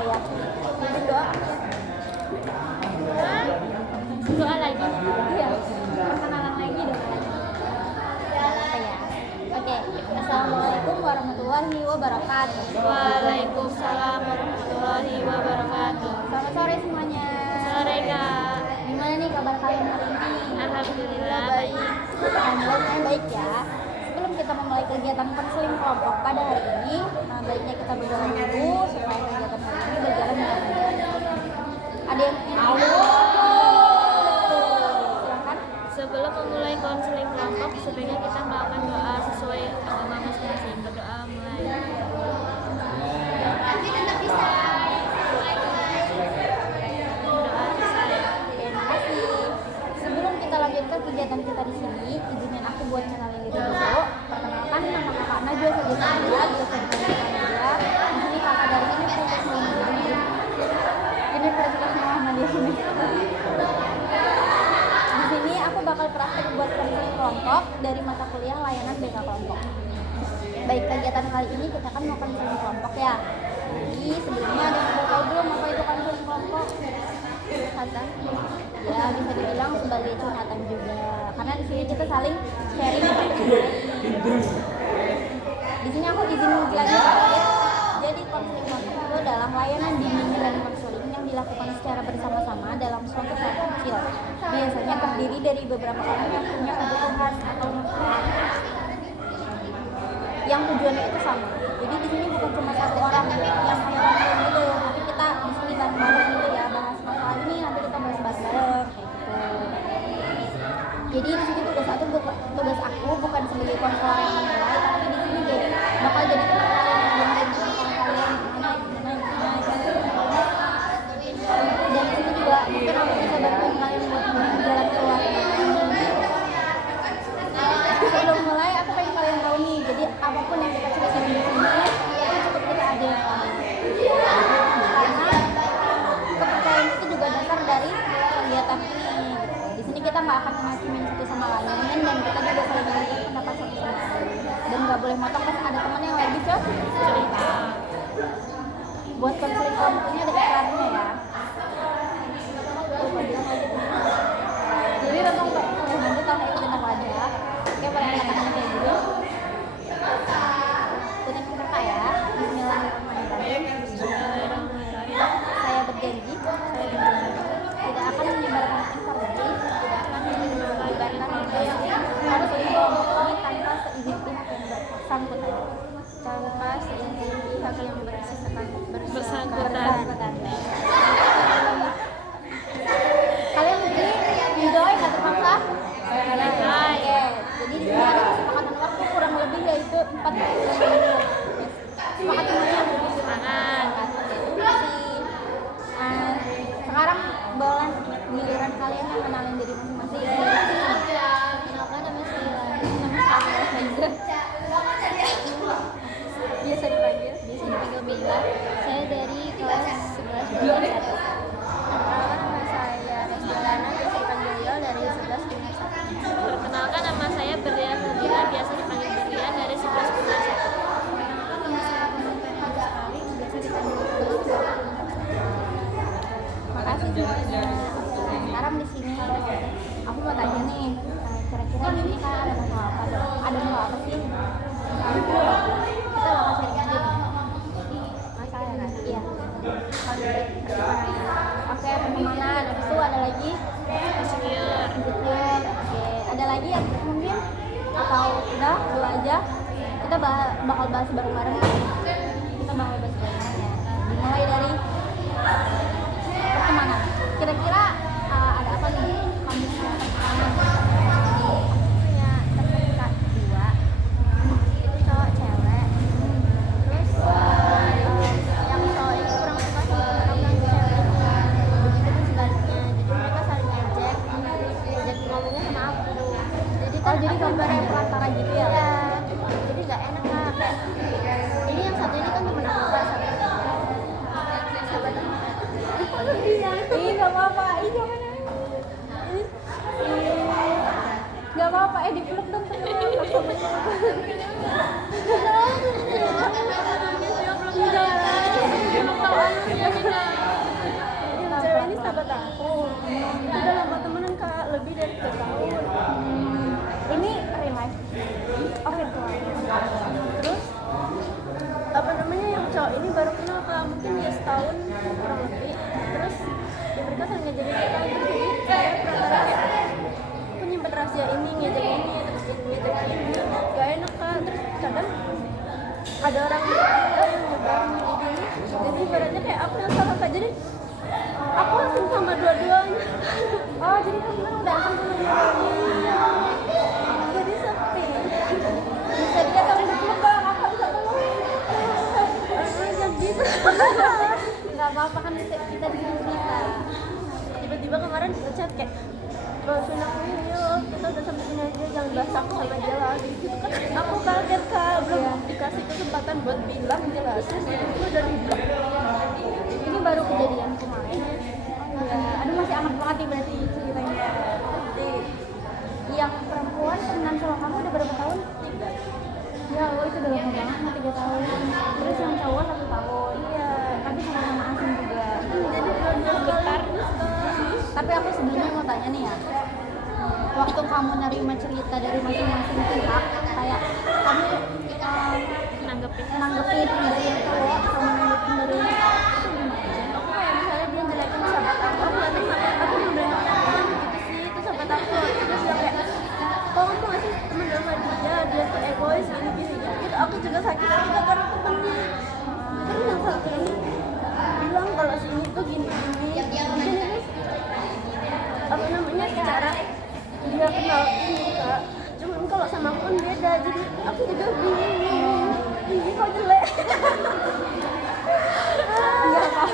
apa ya? Bikin doa. Doa lagi. Iya. Perkenalan lagi dong. Apa ya? Oke. Assalamualaikum warahmatullahi wabarakatuh. Waalaikumsalam warahmatullahi wabarakatuh. Selamat sore semuanya. Sore Kak. Gimana nih kabar kalian hari ini? Alhamdulillah baik. Alhamdulillah semuanya baik ya. Sebelum kita memulai kegiatan konseling kelompok pada hari ini, baiknya kita berdoa dulu supaya kegiatan hari ini berjalan dengan lancar. Ada yang silakan. Sebelum memulai konseling kelompok, sebaiknya kita melakukan doa sesuai agama masing-masing. Berdoa mulai. Doa selesai. Terima kasih. Sebelum kita lanjutkan kegiatan kita di sini, izinin aku buat kenalin diri dulu. Perkenalkan, nama kakak Najwa saja saya, biasa dipanggil Najwa. Di sini kakak dari Universitas Muhammadiyah. Universitas Muhammadiyah ini. Di sini aku bakal praktek buat konseling kelompok dari mata kuliah layanan BK kelompok. Baik, kegiatan kali ini kita kan mau konseling kelompok ya. Jadi sebelumnya ada yang tahu belum apa itu konseling kelompok? Curhatan, ya bisa dibilang sebagai curhatan juga. Karena di sini kita saling sharing satu sama lain. Di sini aku izin menjelaskan sedikit. Jadi konseling kelompok itu adalah layanan bimbingan dan konseling yang dilakukan secara bersama-sama dalam suatu kelompok kecil. Biasanya terdiri dari beberapa orang yang punya kebutuhan atau masalah yang tujuannya itu sama. Jadi di sini bukan cuma satu orang yang kayak gitu, tapi kita di sini bareng-bareng gitu ya, bahas masalah ini nanti kita bahas bareng kayak gitu. Jadi di sini tugas aku bukan sebagai konselor yang menilai, tapi di sini jadi bakal jadi teman kalian yang dengerin masalah kalian gimana. Dan di sini juga mungkin aku bisa bantuin kalian buat jalan keluar. Sebelum mulai aku pengen kalian tahu nih, jadi apapun yang kita ceritain di sini itu cukup kita ada yang tahu. Karena kepercayaan itu juga dasar dari kegiatan ini. Di sini kita nggak akan menghakimin satu sama lain, dan kita juga saling menghargai pendapat satu sama lain. Dan nggak boleh motong pas ada teman yang lagi cerita. Buat konseling kelompok ini ada iklannya ya. Jadi teman-teman nanti kalau itu benar wajah, oke boleh katakan kayak gitu. Dengan kata ya, Bismillahirrahmanirrahim. Saya berjanji tidak akan menyebarkan informasi, tidak akan menyebarkan informasi harus ini tanpa seizin pihak yang bersangkutan. Bersangkutan. Kalian begini enjoy nggak terpaksa? Oke. Jadi di sini ada kesepakatan waktu kurang lebih yaitu 45 menit. Sepakat semuanya? Sepakat. Sekarang bolan giliran kalian yang kenalin diri masing-masing. Kenalkan nama saya. Biasa dipanggil Bila. Saya dari kelas 11 1. Nama saya Restilana, biasa dipanggil Rio dari 11 1. Perkenalkan, nama saya Berlian Nabila, biasa dipanggil Berlian dari 11 1. Makasih semuanya. Sekarang di sini aku mau tanya nih, kira-kira di sini kan ada masalah apa? Ada masalah apa sih? Kita bakal sharing aja nih. Masalah ya kan? Iya. Oke, pertemanan. Habis itu ada lagi Insecure. Oke, ada lagi yang mungkin atau udah dua aja? Kita bakal bahas bareng-bareng. Kita bakal bahas bareng-bareng ya. Dimulai dari pertemanan. Kira-kira ada apa nih? Kamu sama pertemanan? Punya teman kak dua. Itu cowok cewek. Terus yang cowok ini kurang suka sama teman ceweknya. Begitu sebaliknya. Jadi mereka saling ngejek ngomongnya sama aku. Jadi jadi gambar yang perantara gitu ya? Iya. Jadi nggak enak lah. Kayak ini yang satu ini kan temen aku kan sahabat temen. Ih nggak apa-apa. Ih jangan nangis. Nggak apa-apa. Dipeluk dong temen. Jangan. ini baru kenal Kak, mungkin dia setahun kurang lebih. Terus ya mereka sering ngajarin kita, jadi saya perantara kayak aku nyimpen rahasia ini, ngejek ini, terus ngejek ini, gak enak Kak. Terus kadang ada orang ketiga yang nyebar ini, jadi ibaratnya kayak aku yang salah Kak, jadi aku langsung sama dua-duanya. Oh, jadi kamu udah sempurna. Jadi sepi. Bisa dia tahu belum kalau kakak bisa tolong. Jangan gitu. Nggak apa-apa kan kita di sini cerita. Tiba-tiba kemarin ngechat kayak Sun aku ini loh, kita udah sampai sini aja, jangan bahas aku sama dia lagi gitu kan. Aku kaget Kak, belum dikasih kesempatan buat bilang jelasin, itu udah dibilang. Ini baru kejadian kemarin. Oh iya, aduh masih amat banget nih berarti ceritanya. Jadi Yang perempuan temenan sama kamu udah berapa tahun? 3. Ya Allah, itu udah lama banget, 3 tahun. Terus yang cowok 1 tahun. iya, Tapi sama-sama asing juga. jadi dua-dua Bentar. kali. Tapi aku sebelumnya mau tanya nih ya, waktu kamu nerima cerita dari masing-masing pihak, kayak kamu nanggepin nanggepin dari yang cowok sama nanggepin dari yang cewek, itu gimana? Aku kayak misalnya dia jelekin sahabat aku nanti aku yang bilang gitu sih, itu sahabat aku terus bilang kayak kok kamu masih temen sama dia tuh egois gini gitu. Aku juga sakit hati karena temennya. Terus yang satu ini bilang kalau si ini tuh gini apa namanya, secara dia kenal ini Kak, cuman kalau sama aku kan beda, jadi aku juga bingung ini kok jelek. Enggak apa.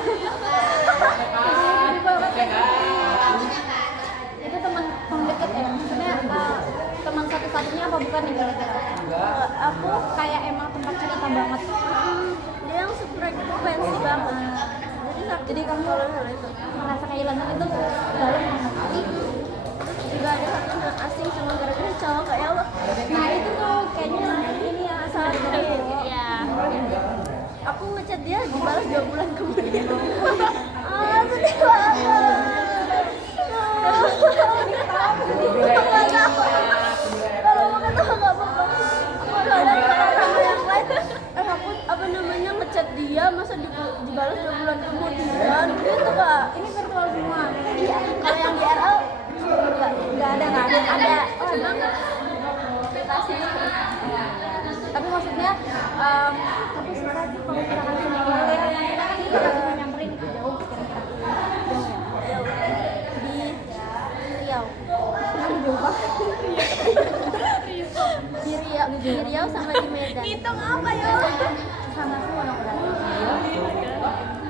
Itu teman deket ya, maksudnya teman satu-satunya apa bukan nih kira-kira? Aku Kayak emang tempat cerita banget. dia yang frekuensi banget, jadi kamu kalau hal itu Merasa kehilangan itu dalam banget. juga ada satu yang asing cuma gara-gara cowok kayak lo. Nah itu tuh kayaknya ini yang asal dari ya. Aku ngechat dia dibalas 2 bulan kemudian. Sedih banget. Kalau mau ketawa nggak apa-apa. Aku lihat sama yang lain. Aku apa namanya ngechat dia masa dibalas 2 bulan kemudian gitu Kak. ini virtual semua. Iya. Kalau yang di RL Nggak ada ada. Oh cuma nggak aplikasi. Tapi maksudnya tapi susah sih kalau misalkan semua orang kan kita bisa nyamperin jauh kira-kira jauh ya Di Riau. kamu jauh banget Di Riau sama di Medan. Hitung apa ya? sama semua dong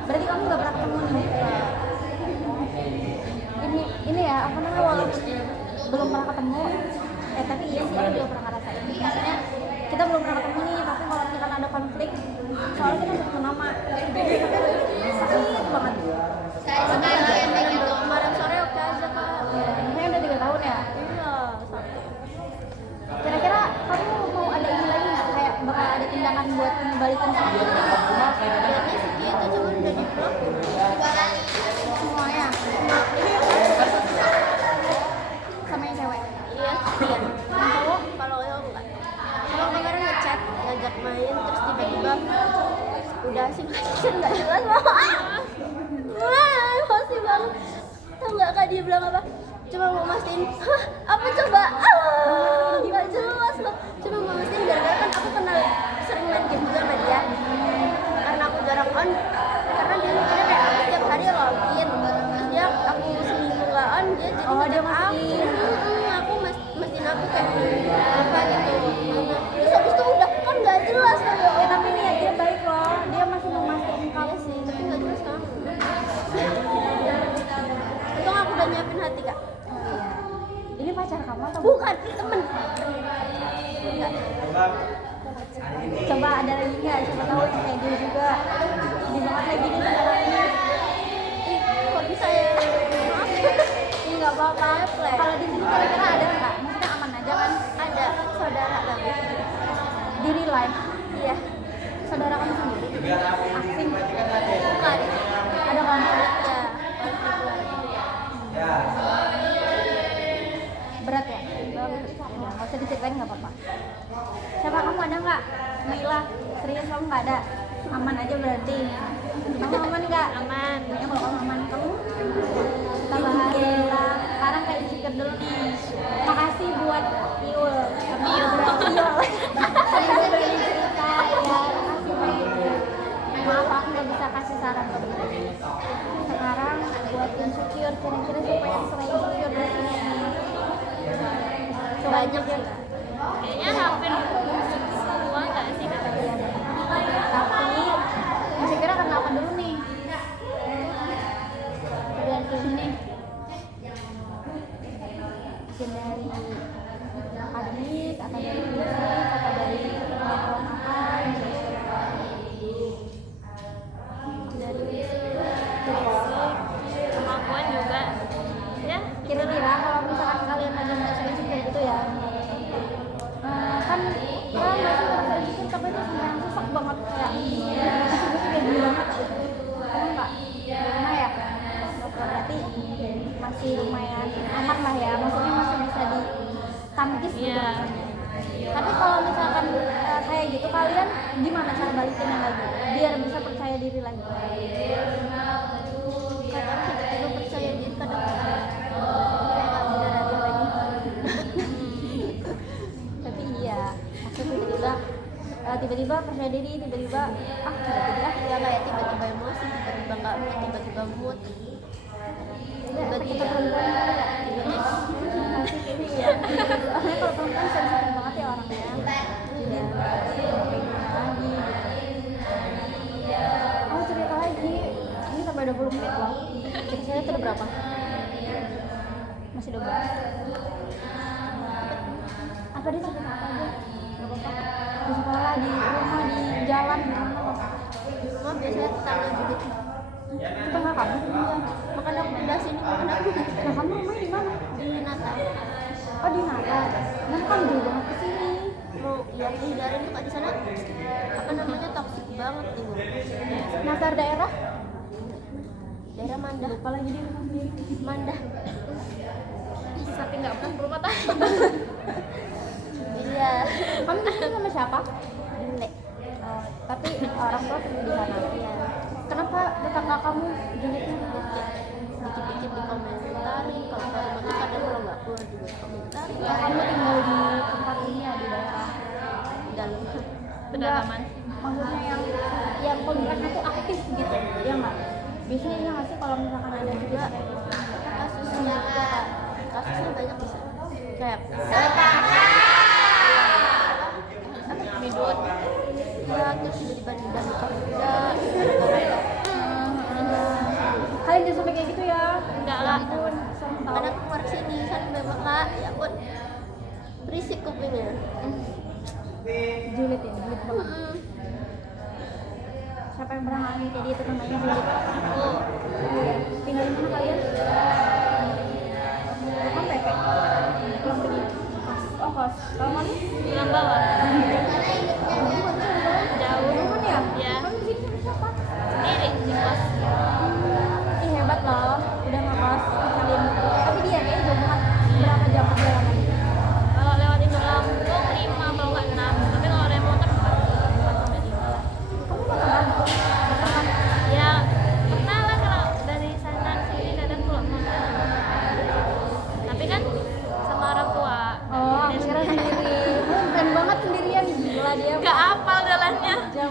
berarti kamu nggak pernah ketemu nih ini ya apa namanya walaupun belum pernah ketemu tapi iya sih aku juga pernah ngerasain maksudnya kita belum pernah ketemu nih tapi kalau misalkan ada konflik soalnya kita butuh nama sakit banget Kemarin sore oke aja Kak. makanya udah 3 tahun ya. Iya, satu. Kira-kira kamu mau ada ini lagi nggak kayak bakal ada tindakan buat ngebalikin semua Kayaknya sih gitu, cuman udah di blok. semuanya sama yang cewek Iya, iya. Yang cowok kalau yang enggak. Cuma kemarin ngechat, ngajak main, terus tiba-tiba udah asing lagi nggak jelas mau. Wah, emosi banget. Tahu nggak Kak dia bilang apa? Cuma mau mastiin, hah apa coba? Nggak jelas loh. Cuma mau mastiin gara-gara kan aku kenal sering main game juga sama dia. Karena aku jarang on, karena dia mikirnya kayak aku setiap hari login. Terus dia aku seminggu nggak on, dia jadi Oh, dia ngechat aku. mastiin. Aku mastiin aku kayak apa gitu. Terus habis itu udah kan nggak jelas kan ya. tapi nih ya dia baik loh dia masih memastikan kamu Iya sih, tapi nggak jelas kan. Untung aku udah nyiapin hati Kak. ini pacar kamu atau Bukan, temen. Enggak. coba ada lagi nggak siapa tahu yang kayak dia juga di banget kayak gini sekarang Ih, kok bisa ya? Maaf. ini nggak apa-apa kalau di sini kira-kira ada nggak maksudnya aman aja kan Ada saudara tapi. di real life Iya. saudara kamu sendiri asing Bukan. ada konflik Ya. berat ya nggak usah diceritain nggak apa-apa siapa kamu ada nggak Naila serius kamu nggak ada aman aja berarti meeting. Kamu aman nggak? Aman. Ya kalau kamu aman, kamu kita bahas tentang sekarang kayak zikir dulu nih. Makasih buat Iul. Iul. Yang berani cerita ya. Makasih banyak. Maaf aku nggak bisa kasih saran ke beliau. Sekarang buat insecure, kira-kira siapa yang selain insecure di sini? Banyak sih. Kayaknya hampir semua nggak sih kak? Tapi insecure karena apa dulu nih? Dan Sini. Mungkin dari akademik, atau dari fisik, atau dari pengetahuan apa? Dari fisik, kemampuan juga. Ya, Kira-kira kalau misalkan kalian ada nggak suka kayak gitu ya, kan masih ngerasa insecure tapi itu sampai yang susah banget kayak kayak gini banget. Kamu nggak gimana ya? Berarti masih lumayan aman lah ya, maksudnya masih bisa ditangkis gitu. Iya. Tapi kalau misalkan kayak gitu, kalian gimana cara balikinnya lagi biar bisa percaya diri lagi? kadang tiba-tiba percaya diri, kadang kayak nggak bener aja lagi. Tapi iya, aku tiba-tiba percaya diri, tiba-tiba Ya kayak tiba-tiba emosi, tiba-tiba nggak mood, tiba-tiba mood. kita perempuan iya. Soalnya kalau perempuan sensitif banget ya orangnya. Iya. Lagi gitu. Oh cerita lagi. Ini sampai 20 menit loh. Ceritanya itu udah berapa? Masih 12. Apa dia cerita apa aja? Gak apa-apa. Di sekolah, di rumah, di jalan, di mana loh. Di rumah biasanya tetangga julid. Tetangga kamu? Makanya aku pindah sini, makanya aku Nah kamu rumahnya di mana? di Natal. Oh di Natal. Nah kan jauh banget kesini. Mau yang dihindarin tuh kak di sana apa namanya toksik banget nih Bu. Natar daerah? Daerah Mandah. Lupa lagi di rumah sendiri. Mandah. saking nggak pernah berumah tangga. Iya. Kamu di sini sama siapa? Bule. Tapi orang tua tinggal di sana. Iya. Kenapa tetangga kamu julidnya? Dikit-dikit dikomentarin, kalau ke rumah tuh kadang kalau nggak keluar juga komentarin. Ya, kamu tinggal di tempat ini ya, di daerah Dalam. Pedalaman. maksudnya yang kontraknya tuh aktif gitu, ya nggak? Biasanya iya nggak sih kalau misalkan ada juga Kasusnya juga kak. Kasusnya banyak di sana. Kayak Midut. ya terus tiba-tiba nikah muda. kalian jangan sampai kayak gitu ya. Enggak lah. Ampun, serem tau. Kadang keluar sini kan memang kak, ya ampun berisik kupingnya. Julid ya, julid banget. Siapa yang pernah ngalamin kayak gitu namanya julid? Oh, Tinggal di mana kalian? Bukan PP? Pulang pergi? Oh kos. Kalau kamu? Pulang bawah. Jauh. Rumah ya? Ya. Kamu di sini sama siapa? Sendiri di kos. Ih hebat loh, udah ngekos kalian. Tapi dia kayaknya jauh banget. Berapa jam perjalanan? Kalau lewat Induk Lampung 5 kalau nggak 6. Tapi kalau naik motor 4 sampai 5 lah. Kamu motoran? Motoran? Ya pernah lah kalau dari sana sini kadang pulang motor. Tapi kan sama orang tua. Oh, aku kira sendiri. Keren banget sendirian, gila dia. Nggak apal jalannya. Jam.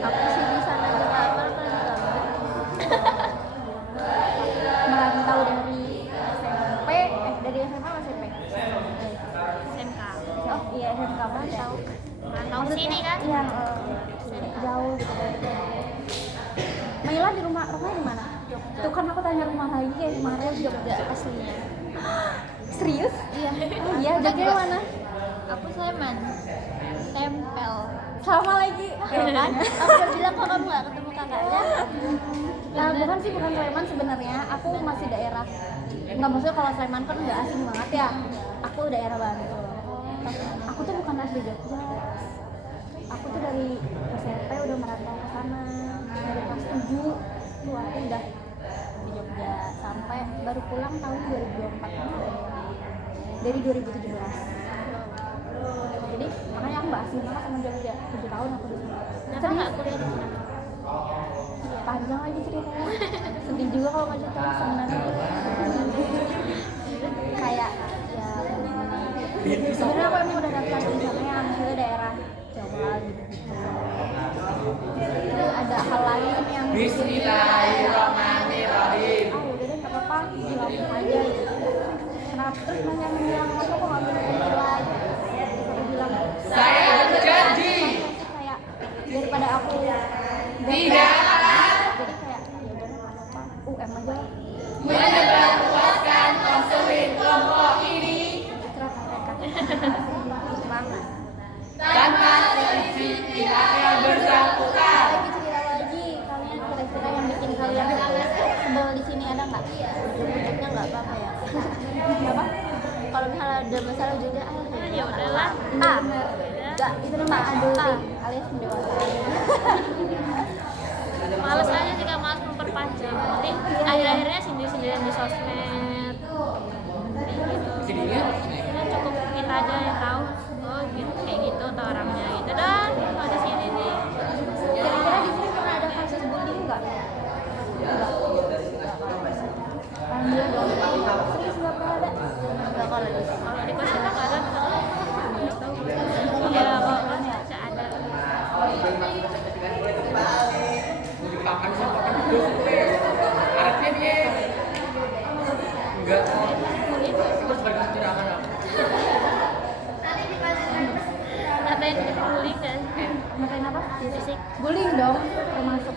aku sih di sana aja nggak apa kan gambar. Merantau dari SMP, dari SMA atau SMP? SMK. Oh iya SMK merantau. Merantau ke sini kan? Iya, jauh gitu dari Maila di rumahnya di mana? Tuh kan aku tanya rumah lagi kayak kemarin Jogja Aslinya. serius? Iya. Oh iya, Jogja mana? Aku Sleman. Tempel. Sama lagi. Kan? Aku udah bilang kok kamu nggak ketemu kakaknya. Nah, bukan sih, bukan Sleman sebenarnya. Aku masih daerah. Enggak, maksudnya kalau Sleman kan udah asing banget ya. Aku daerah Bantul. Aku tuh bukan asli Jogja. Aku tuh dari SMP udah merantau ke sana. Dari kelas 7 tuh aku udah di Jogja sampai baru pulang tahun 2024 kemarin. Dari 2017. Jadi makanya aku nggak asing banget sama Jogja. 7 tahun aku di sana. Kenapa nggak kuliah di sana? panjang lagi ceritanya. Sedih juga kalau nggak ceritain sebenarnya. Kayak ya sebenarnya aku emang udah daftar di sana yang ke daerah Jawa gitu. Jadi ada hal lain yang Bismillahirrahmanirrahim. udah deh nggak apa-apa di Lampung aja gitu. Kenapa terus nanya bilang kenapa kok nggak bisa nilai? Terus bilang Saya berjanji kayak daripada aku tidak jadi kayak ya udah nggak apa-apa UM aja menyebarluaskan konseling kelompok ini cerita mereka semangat. tanpa seizin pihak yang bersangkutan. Lagi cerita lagi kalian kira-kira yang bikin kalian sebel di sini ada nggak? Ujungnya nggak apa-apa ya. Apa? Kalau misalnya ada masalah ujungnya Ya udahlah. Nggak, itu namanya adulting alias mendewasaan. Males aja sih, Kak, males memperpanjang. Nanti akhir-akhirnya sendiri-sendirian di sosmed. Kayak gitu. Nah, cukup kita aja yang tahu. Oh, gitu, kayak gitu tuh orangnya gitu. Dan kalau di sini nih, Kira-kira di sini pernah ada kasus bullying nggak? Alhamdulillah serius nggak pernah ada. nggak kalau di kalau di kos kita nggak ada. Iya, kalau nggak ada. Makan sih, makan dulu. Artinya dia enggak terus bagi cerahan apa? Ngatain bullying kan? Ngatain apa? Fisik. Bullying dong, termasuk.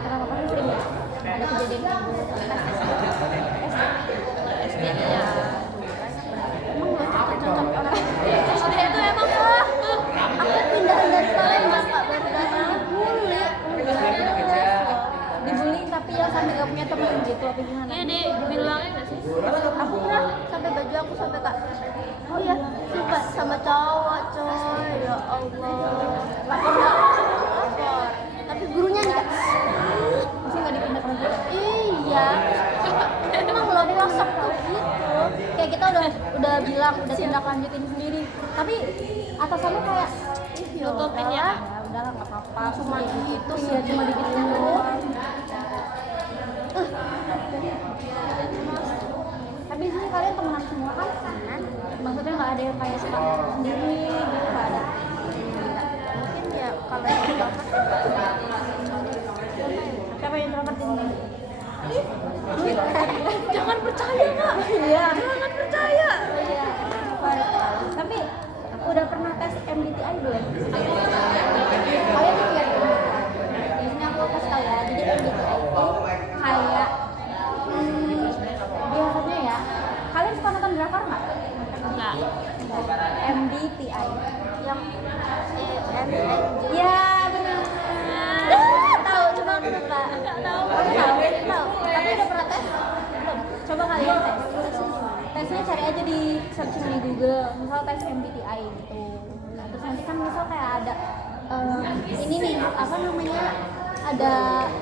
Kenapa kan sering ya? Ada kejadian kayak gitu. SD ya. Emang nggak cocok orang. SD itu emang wah tuh. aku pindah dari Palembang Kak baru datang bully. Dibully tapi yang sampai nggak punya teman gitu apa gimana? Iya, dibilangin nggak sih? Aku pernah sampai baju aku sampai Kak. Oh ya, suka sama cowok coy. Ya Allah. Lapor. Tapi gurunya nih Kak. Masih nggak dipindah ke guru? Iya. Emang lo pelosok tuh gitu. Kayak kita udah bilang udah tindak lanjutin sendiri tapi atasannya kayak Nutupin ya. udahlah nggak apa-apa cuma gitu sih ya cuma gitu tapi di sini kalian temenan semua kan maksudnya nggak ada yang kayak suka sendiri gitu nggak ada. Mungkin ya kalau yang introvert Siapa yang introvert di sini? Jangan percaya, Kak. Iya. Jangan percaya. Iya. Tapi udah pernah tes MBTI belum? Kalian tuh lihat di sini aku kasih tahu ya. Jadi MBTI itu kayak biasanya ya. Kalian suka nonton drakor nggak? Enggak. MBTI yang MNJ. ya benar. Tahu cuma aku lupa. Tahu. Tahu. Tapi udah pernah tes? Belum. Coba kalian tes. Tesnya cari aja di searching di Google. Misal tes MBTI gitu. Nah, terus nanti kan misal kayak ada ini nih apa namanya? Ada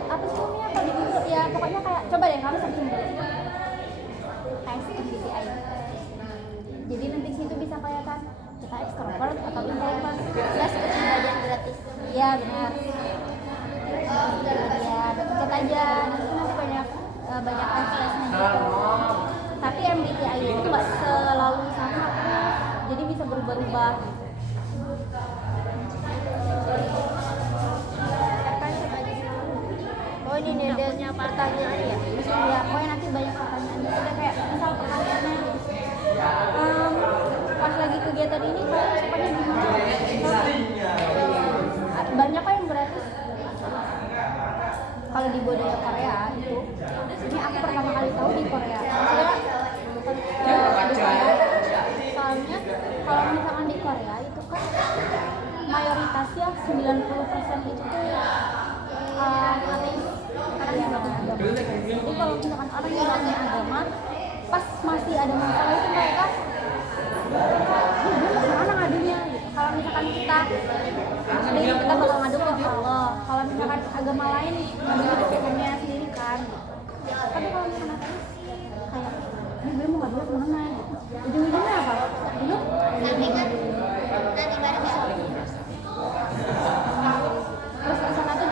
apa sih namanya kalau di Google ya pokoknya kayak coba deh kamu searching dulu. Tes MBTI. Jadi nanti situ bisa kelihatan kita extrovert atau introvert. Plus kepribadian gratis. Iya benar. Ya, cek aja. Nanti banyak tesnya gitu. Tapi MBTI itu nggak selalu sama, jadi bisa berubah-ubah. Oh ini nih ada pertanyaan ya. Ya, pokoknya nanti banyak pertanyaan. Jadi kayak misal pertanyaannya, pas lagi kegiatan ini kalian sukanya gimana? Banyak kok yang gratis. Kalau di budaya Korea itu, ini aku pertama kali tahu di Korea. Maksudnya di Korea, soalnya kalau misalkan di Korea itu kan mayoritasnya 90% itu tuh ateis, orang yang nggak punya agama. Jadi kalau misalkan orang yang nggak punya agama, pas masih ada masalah itu mereka, gue mau kemana ngadunya? Gitu. Kalau misalkan kita Muslim, kita bakal ngadu ke Allah. Kalau misalkan agama lain, ngadunya ke hukumnya sendiri kan. Tapi kalau misalkan ateis, kayak ini gue mau ngadu kemana? Gitu. Ujung-ujungnya apa? Dulu Nanti kan ibadah bisa. terus di sana tuh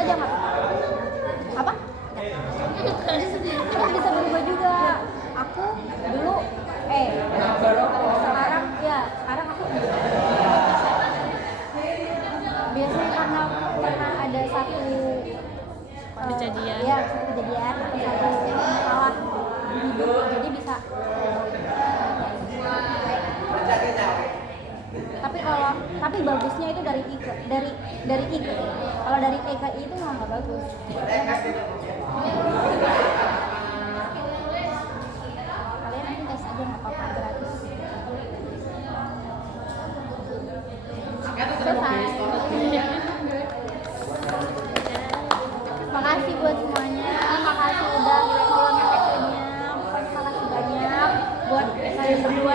aja nggak? Apa? Tapi bisa berubah juga. Aku dulu sekarang aku biasanya karena ada satu Kejadian. ya satu kejadian atau satu masalah di hidup, jadi bisa tapi bagusnya itu dari Ike. Kalau dari TKI itu malah nggak bagus. Kalian nanti tes aja nggak apa-apa, gratis. Selesai. Makasih buat semuanya, makasih udah nonton videonya, makasih banyak buat kalian berdua